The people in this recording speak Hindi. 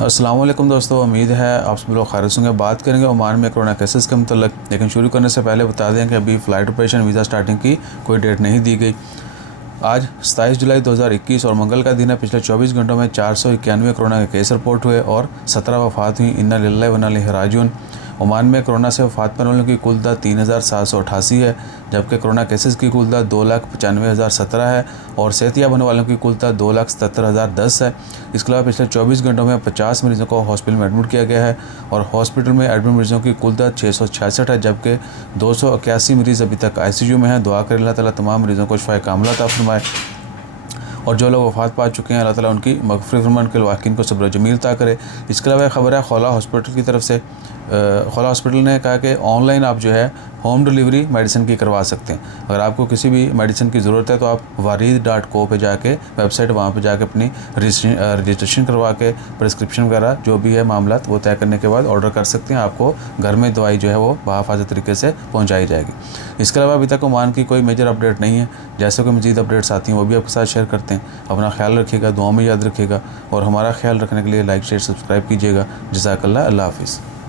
अस्सलाम वालेकुम दोस्तों, उम्मीद है आप सब लोग खैरियत होंगे। बात करेंगे ओमान में कोरोना केसेस के मतलब, लेकिन शुरू करने से पहले बता दें कि अभी फ़्लाइट ऑपरेशन वीज़ा स्टार्टिंग की कोई डेट नहीं दी गई। आज 27 जुलाई 2021 और मंगल का दिन है। पिछले 24 घंटों में 491 कोरोना के केस रिपोर्ट हुए और 17 वफ़ात हुई। इन्ना लिल्लाहि व इन्ना इलैहि राजिऊन। ओमान में कोरोना से वफ़ात पाने वालों की कुल तादाद 3788 है, जबकि कोरोना केसेस की कुल तादाद 2,95,017 है और सेहतियाब होने वालों की कुल तादाद 2,77,010 है। इसके अलावा पिछले 24 घंटों में 50 मरीज़ों को हॉस्पिटल में एडमिट किया गया है और हॉस्पिटल में एडमिट मरीज़ों की कुल तादाद 666 है, जबकि 281 मरीज़ अभी तक ICU में हैं। दुआ करें अल्लाह ताला तमाम मरीज़ों को शिफाए कामिला अता फरमाए और जो लोग वफ़ात पा चुके हैं अल्लाह ताला उनकी मग़फ़िरत फरमाए, उनके वाक़ईन को सब्र जमील अता करे। इसके अलावा खबर है खौला हॉस्पिटल की तरफ से। खौला हॉस्पिटल ने कहा कि ऑनलाइन आप जो है होम डिलीवरी मेडिसिन की करवा सकते हैं। अगर आपको किसी भी मेडिसिन की ज़रूरत है तो आप warid.co पे जाके वेबसाइट, वहाँ पे जाके अपनी रजिस्ट्रेशन करवा के प्रिस्क्रिप्शन वगैरह जो भी है मामला वो तय करने के बाद ऑर्डर कर सकते हैं। आपको घर में दवाई जो है वो बाहिफ़ाज़त तरीके से पहुँचाई जाएगी। इसके अलावा अभी तक ओमान की कोई मेजर अपडेट नहीं है। जैसे कोई मज़ीद अपडेट्स आती हैं वो भी आपके साथ शेयर करते हैं। अपना ख्याल रखिएगा, दुआ में याद रखिएगा और हमारा ख्याल रखने के लिए लाइक शेयर सब्सक्राइब कीजिएगा। जज़ाकल्लाह, अल्लाह हाफ़िज़।